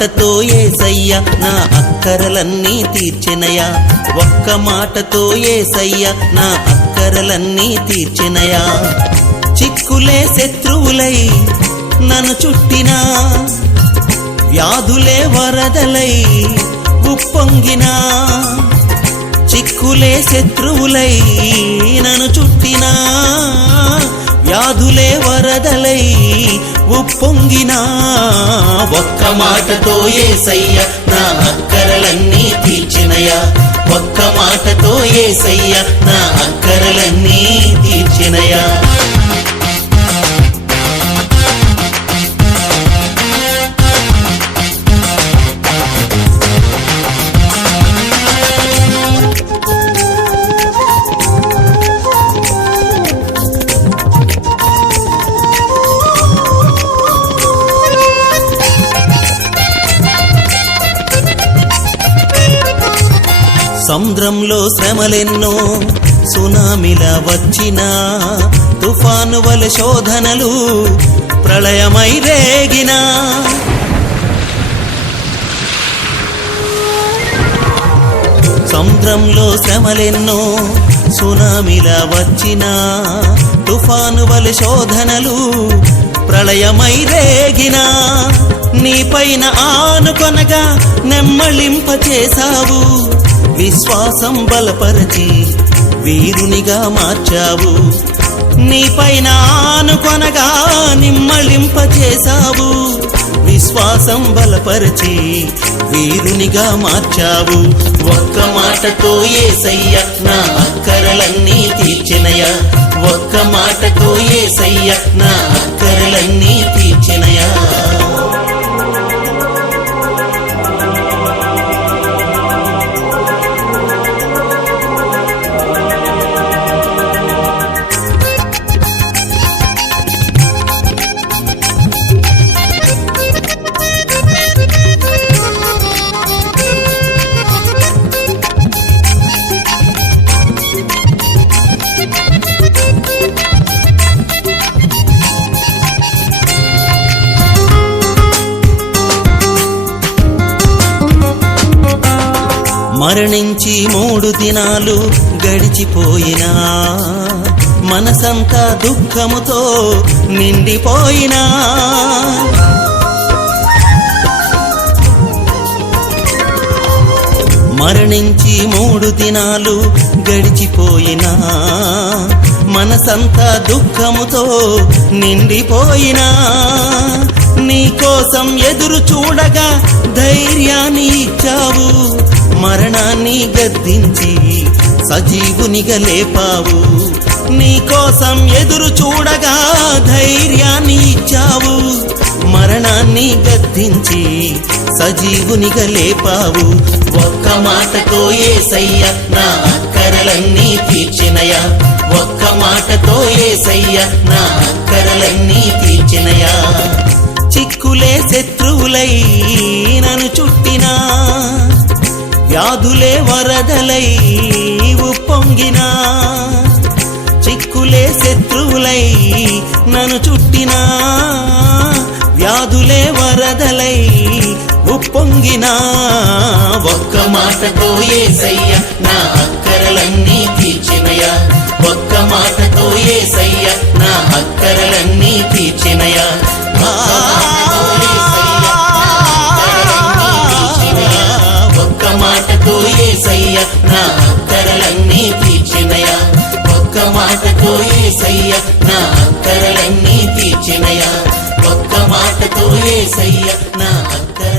మాటతో యేసయ్య నా అక్కరలన్నీ తీర్చెనయా, ఒక్క మాటతో యేసయ్య నా అక్కరలన్నీ తీర్చెనయా. చిక్కులే శత్రువులై నన్ను చుట్టినా, వ్యాధులే వరదలై ఉప్పొంగినా, చిక్కులే శత్రువులై నన్ను చుట్టినా, వ్యాధులే వరదలై ఉప్పొంగినా, ఒక్క మాటతో యేసయ్య నా అక్కరలన్నీ తీర్చెనయా, ఒక్క మాటతో యేసయ్య నా అక్కరలన్నీ తీర్చెనయా. సముద్రంలో శ్రమలెన్నో సునామిలా వచ్చినా, తుఫాను వలె శోధనలు ప్రళయమై రేగినా, సముద్రంలో శ్రమలెన్నో సునామిలా వచ్చినా, తుఫాను వలె శోధనలు ప్రళయమై రేగినా, నీపైన ఆనుకొనగా నెమ్మళింప చేశావు, విశ్వాసం బలపరచి వీరునిగా మార్చావు. నీపైన ఆనుకొనగా నిమ్మళింప చేశావు, విశ్వాసం బలపరచి వీరునిగా మార్చావు. ఒక్క మాటతో యేసయ్య నా అక్కరలన్నీ తీర్చెనయా, ఒక్క మాటతో యేసయ్య నా అక్కరలన్నీ తీర్చెనయా. మరణించి 3 దినాలు గడిచిపోయినా, మనసంతా దుఃఖముతో నిండిపోయినా, మరణించి 3 దినాలు గడిచిపోయినా, మనసంతా దుఃఖముతో నిండిపోయినా, నీకోసం ఎదురు చూడగా ధైర్యాన్ని ఇచ్చావు, మరణాన్ని గద్దించి సజీవునిగా లేపావు. నీకోసం ఎదురు చూడగా ధైర్యాన్ని ఇచ్చావు, మరణాన్ని గద్దించి సజీవునిగా లేపావు. ఒక్క మాటతో యేసయ్య నా అక్కరలన్నీ తీర్చెనయా, ఒక్క మాటతో యేసయ్య నా అక్కరలన్నీ తీర్చెనయా. చిక్కులే శత్రువులై నన్ను చుట్టినా, వ్యాధులే వరదలై ఉప్పొంగినా, చిక్కులే శత్రువులై నన్ను చుట్టినా, వ్యాధులే వరదలై ఉప్పొంగినా, ఒక్క మాటతో యేసయ్య నా అక్కరలన్నీ తీర్చెనయా, ఒక్క మాటతో యేసయ్య నా అక్కరలన్నీ తీర్చెనయా. ఒక్క మాటతో యేసయ్య నా అక్కరలన్నీ తీర్చెనయా, ఒక్క మాటతో యేసయ్య నా అక్కరలన్నీ తీర్చెనయా, ఒక్క మాటతో యేసయ్య నా అక్కర